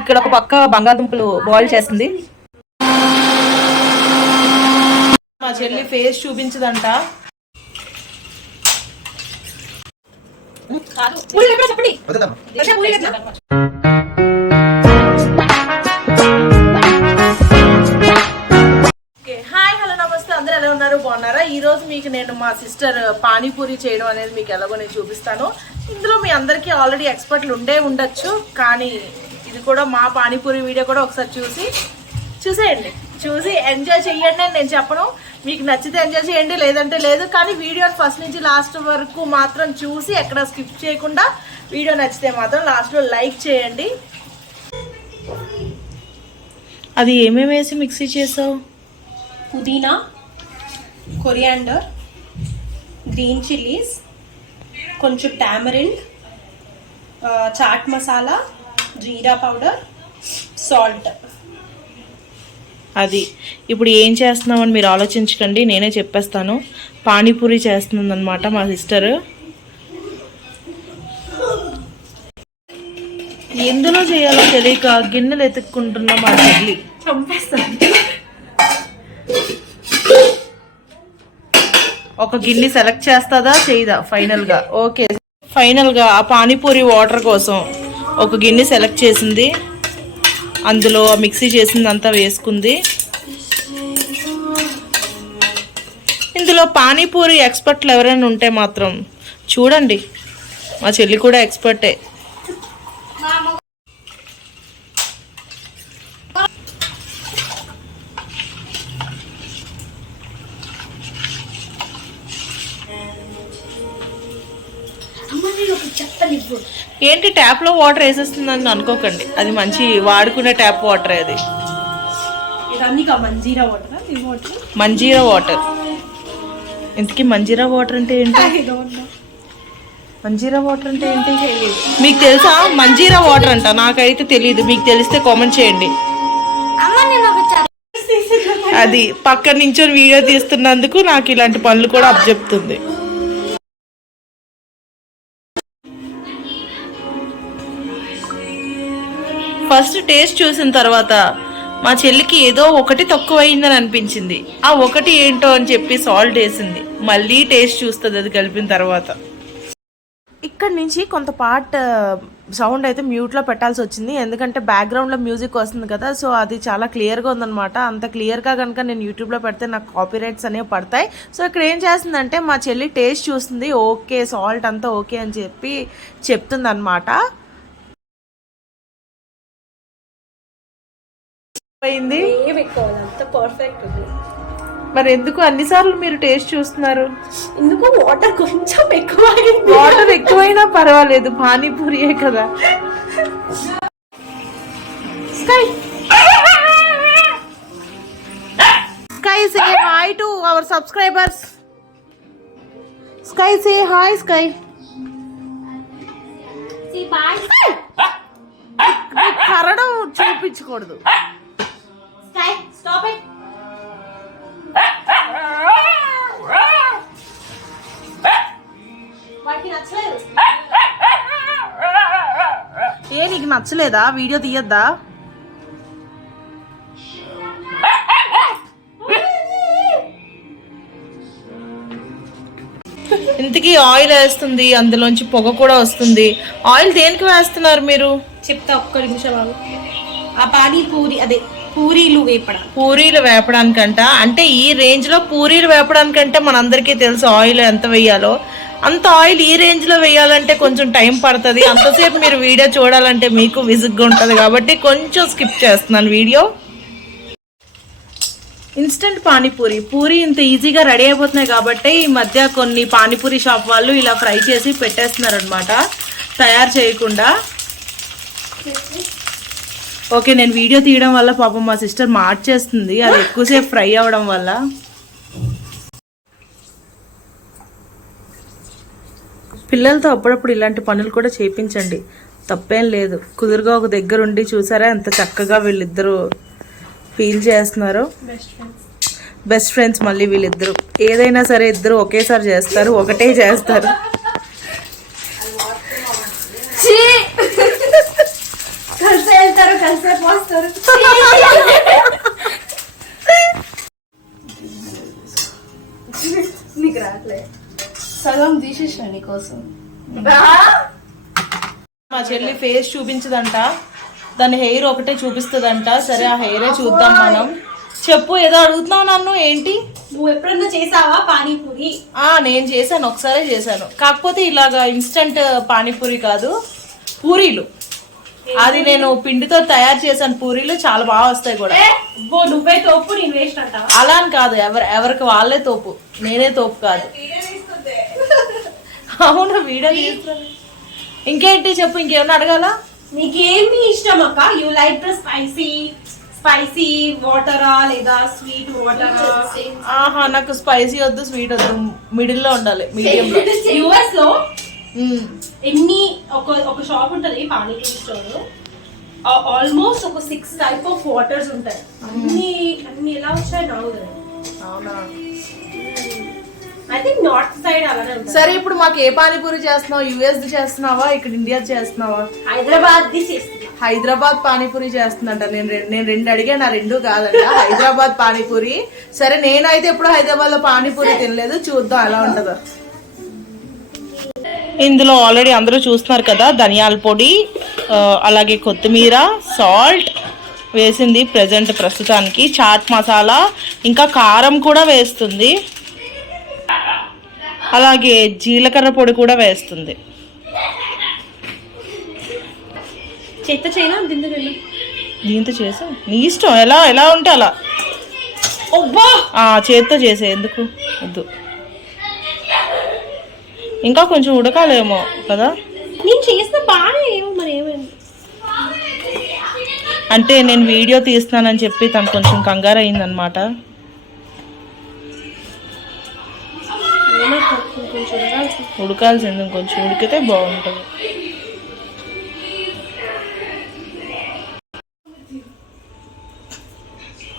ఇక్కడ ఒక పక్క బంగాళదుంపలు బాయిల్ చేస్తుంది. మా చెల్లి ఫేస్ చూపించదంట. అందరూ ఎలా ఉన్నారు, బాగున్నారా? ఈ రోజు మీకు నేను మా సిస్టర్ పానీపూరి చేయడం అనేది మీకు ఎలాగో నేను చూపిస్తాను. ఇందులో మీ అందరికీ ఆల్రెడీ ఎక్స్పర్ట్లు ఉండొచ్చు, కానీ ఇది కూడా మా పానీపూరి వీడియో కూడా ఒకసారి చూసేయండి, చూసి ఎంజాయ్ చేయండి అని నేను చెప్పను. మీకు నచ్చితే ఎంజాయ్ చేయండి, లేదంటే లేదు. కానీ వీడియో ఫస్ట్ నుంచి లాస్ట్ వరకు మాత్రం చూసి ఎక్కడ స్కిప్ చేయకుండా వీడియో నచ్చితే మాత్రం లాస్ట్లో లైక్ చేయండి. అది ఏమేమి వేసి మిక్సీ చేసావు? పుదీనా, కొరియాండర్, గ్రీన్ చిల్లీస్, కొంచెం టామరిన్, చాట్ మసాలా, జీరా పౌడర్, సాల్ట్. అది ఇప్పుడు ఏం చేస్తున్నామని మీరు ఆలోచించకండి, నేనే చెప్పేస్తాను. పానీపూరి చేస్తుంది అనమాట మా సిస్టర్. ఎందులో చేయాలో తెలియక గిన్నెలు ఎత్తుక్కుంటున్నా మా చెల్లి. చంపేస్తాను. ఒక గిన్నె సెలెక్ట్ చేస్తుందా చేయదా ఫైనల్గా? ఓకే, ఫైనల్గా ఆ పానీపూరి వాటర్ కోసం ఒక గిన్నె సెలెక్ట్ చేసింది. అందులో మిక్సీ చేసిందంతా వేసుకుంది. ఇందులో పానీపూరి ఎక్స్పర్ట్లు ఎవరైనా ఉంటే మాత్రం చూడండి, మా చెల్లి కూడా ఎక్స్పర్టే. ఏంటి ట్యాప్ లో వాటర్ వేసేస్తుందని అనుకోకండి, అది మంచి వాడుకునే ట్యాప్ వాటర్. అది మంజీరా వాటర్. ఇంతకీ మంజీరా వాటర్ అంటే ఏంటి? మంజీరా వాటర్ అంటే ఏంటి మీకు తెలుసా? మంజీరా వాటర్ అంట, నాకైతే తెలియదు. మీకు తెలిస్తే కామెంట్ చేయండి. అది పక్క నుంచి వీడియో తీస్తున్నందుకు నాకు ఇలాంటి పనులు కూడా అప్పచెప్తుంది. ఫస్ట్ టేస్ట్ చూసిన తర్వాత మా చెల్లికి ఏదో ఒకటి తక్కువ అయిందని అనిపించింది. ఆ ఒకటి ఏంటో అని చెప్పి సాల్ట్ వేసింది. మళ్ళీ టేస్ట్ చూస్తుంది అది కలిపిన తర్వాత. ఇక్కడ నుంచి కొంత పార్ట్ సౌండ్ అయితే మ్యూట్లో పెట్టాల్సి వచ్చింది, ఎందుకంటే బ్యాక్గ్రౌండ్లో మ్యూజిక్ వస్తుంది కదా. సో అది చాలా క్లియర్గా ఉందన్నమాట. అంత క్లియర్గా కనుక నేను యూట్యూబ్లో పెడితే నాకు కాపీరైట్స్ అనేవి పడతాయి. సో ఇక్కడ ఏం చేస్తుందంటే మా చెల్లి టేస్ట్ చూస్తుంది, ఓకే సాల్ట్ అంతా ఓకే అని చెప్పి చెప్తుంది అనమాట. మరి ఎందుకు అన్నిసార్లు మీరు టేస్ట్ చూస్తున్నారు? ఎందుకు వాటర్ కొంచెం ఎక్కువ. వాటర్ ఎక్కువైనా పర్వాలేదు, పానీపూరియే కదా. Sky Sky say hi to our subscribers. Sky say hi. Sky కరడం చూపించకూడదు. Stop it. ఏ నీకు నచ్చలేదా? వీడియో తీయద్దా? ఇంతకీ ఆయిల్ వేస్తుంది, అందులోంచి పొగ కూడా వస్తుంది. ఆయిల్ దేనికి వేస్తున్నారు మీరు? చెప్తా, ఒక్క నిమిషం ఆగు. ఆ పానీపూరి అదే పూరీలు వేపడానికంట. అంటే ఈ రేంజ్ లో పూరీలు వేపడానికంటే మనందరికీ తెలుసు ఆయిల్ ఎంత వేయాలో. అంత ఆయిల్ ఈ రేంజ్ లో వేయాలంటే కొంచెం టైం పడుతుంది. అంతసేపు మీరు వీడియో చూడాలంటే మీకు విసుగ్గా ఉంటుంది, కాబట్టి కొంచెం స్కిప్ చేస్తున్నాను వీడియో. ఇన్స్టెంట్ పూరి ఇంత ఈజీగా రెడీ అయిపోతున్నాయి కాబట్టి ఈ మధ్య కొన్ని పానీపూరి షాప్ వాళ్ళు ఇలా ఫ్రై చేసి పెట్టేస్తున్నారు అనమాట, తయారు చేయకుండా. ఓకే, నేను వీడియో తీయడం వల్ల పాపం మా సిస్టర్ మార్చేస్తుంది, అది ఎక్కువసేపు ఫ్రై అవ్వడం వల్ల. పిల్లలతో అప్పుడప్పుడు ఇలాంటి పనులు కూడా చేయించండి, తప్పేం లేదు. కుదురుగా ఒక దగ్గర ఉండి చూసారా ఎంత చక్కగా వీళ్ళిద్దరూ ఫీల్ చేస్తున్నారు. బెస్ట్ ఫ్రెండ్స్ మళ్ళీ వీళ్ళిద్దరు. ఏదైనా సరే ఇద్దరు ఒకేసారి చేస్తారు, ఒకటే చేస్తారు. కలిసి వెళ్తారు ఎంతసేపు వస్తారు నీకు రావట్లే సగం తీసేసిన నీకోసం. మా చెల్లి ఫేస్ చూపించదంట, దాని హెయిర్ ఒకటే చూపిస్తుందంట. సరే ఆ హెయిరే చూద్దాం మనం. చెప్పు, ఏదో అడుగుతున్నావు నన్ను, ఏంటి? నువ్వు ఎప్పుడన్నా చేసావా పానీపూరి? నేను చేశాను, ఒకసారి చేశాను. కాకపోతే ఇలాగా ఇన్స్టంట్ పానీపూరి కాదు, పూరీలు. అది నేను పిండితో తయారు చేశాను పూరీలు, చాలా బాగా వస్తాయి కూడా. నువ్వే తోపు నేను వేస్ట్ అంటావా? అలా అని కాదు, ఎవరికి వాళ్ళే తోపు, నేనే తోపు కాదు. అవును, వీడియో తీస్తాను. ఇంకేంటి చెప్పు, ఇంకేమన్నా అడగాల? నీకేమి ఇష్టం అక్క? యూ లైక్ ద స్పైసీ వాటరా లేదా స్వీట్ వాటరా? ఆహా, నాకు స్పైసీ వద్దు, స్వీట్ వద్దు, మిడిల్ లో ఉండాలి, మీడియం లో. యుఎస్ లో ఎన్ని ఒక షాప్ ఉంటది పానీపూరి స్టోర్, ఆల్మోస్ట్ ఒక 6 టైప్ ఆఫ్ వాటర్స్ ఉంటాయి. అన్ని ఎలా వచ్చాయి నాకు తెలియదు. అవునా? ఐ థింక్ నార్త్ సైడ్ అలానే ఉంటుంది. సరే, ఇప్పుడు మాకు ఏ పానీపూరి చేస్తున్నావు? యుఎస్ ది చేస్తున్నావా, ఇక్కడ ఇండియా చేస్తున్నావా? హైదరాబాద్ ది చేస్తుంది. హైదరాబాద్ పానీపూరి చేస్తుందంట. నేను రెండు అడిగాను, నా రెండు కాదంట, హైదరాబాద్ పానీపూరి. సరే, నేనైతే ఎప్పుడు హైదరాబాద్ లో పానీపూరి తినలేదు, చూద్దాం ఎలా ఉంటుందో. ఇందులో ఆల్రెడీ అందరూ చూస్తున్నారు కదా, ధనియాల పొడి, అలాగే కొత్తిమీర, సాల్ట్ వేసింది ప్రస్తుతానికి. చాట్ మసాలా, ఇంకా కారం కూడా వేస్తుంది, అలాగే జీలకర్ర పొడి కూడా వేస్తుంది. దీంతో చేసా, నీ ఇష్టం, ఎలా ఉంటే అలా. చేత్తో చేసే, ఎందుకు వద్దు, ఇంకా కొంచెం ఉడకాలేమో కదా. నేను చేస్తే బాగా ఏమో మరి ఏమైంది అంటే నేను వీడియో తీస్తున్నానని చెప్పి తను కొంచెం కంగారు అయిందనమాట. ఉడకాల్సింది, కొంచెం ఉడికితే బాగుంటుంది.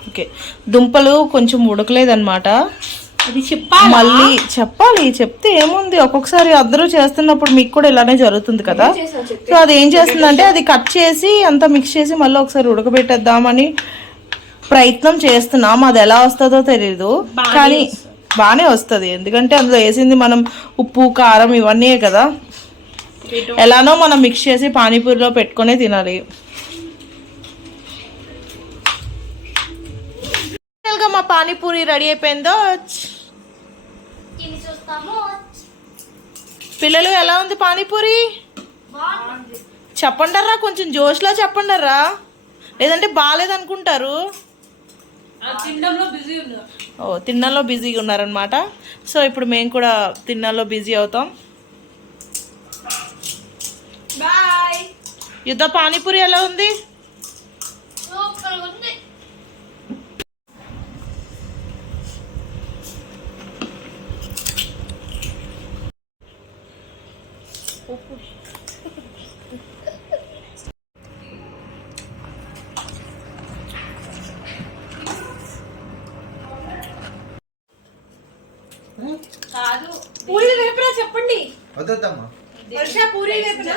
ఓకే, దుంపలు కొంచెం ఉడకలేదన్నమాట. అది చెప్పాలి, మళ్ళీ చెప్పాలి. చెప్తే ఏముంది, ఒక్కొక్కసారి అందరూ చేస్తున్నప్పుడు మీకు కూడా ఇలానే జరుగుతుంది కదా. సో అది ఏం చేస్తుందంటే, అది కట్ చేసి అంతా మిక్స్ చేసి మళ్ళీ ఒకసారి ఉడకబెట్టేద్దామని ప్రయత్నం చేస్తున్నాం. అది ఎలా వస్తుందో తెలీదు, కానీ బాగానే వస్తుంది. ఎందుకంటే అందులో వేసింది మనం ఉప్పు, కారం ఇవన్నీ కదా. ఎలానో మనం మిక్స్ చేసి పానీపూరిలో పెట్టుకునే తినాలి. మా పానీపూరి రెడీ అయిపోయిందో. పిల్లలు, ఎలా ఉంది పానీపూరి? చెప్పండర్రా, కొంచెం జోష్లో చెప్పండర్రా, లేదంటే బాగాలేదనుకుంటారు. తినడంలో బిజీగా ఉన్నారనమాట. సో ఇప్పుడు మేము కూడా తినడంలో బిజీ అవుతాం. బాయ్. యుద్ధ పానీపూరి ఎలా ఉంది? కాదు, పూరి వేపురా చెప్పండి. వద్దమ్మా, వర్ష పూరి వేపురా.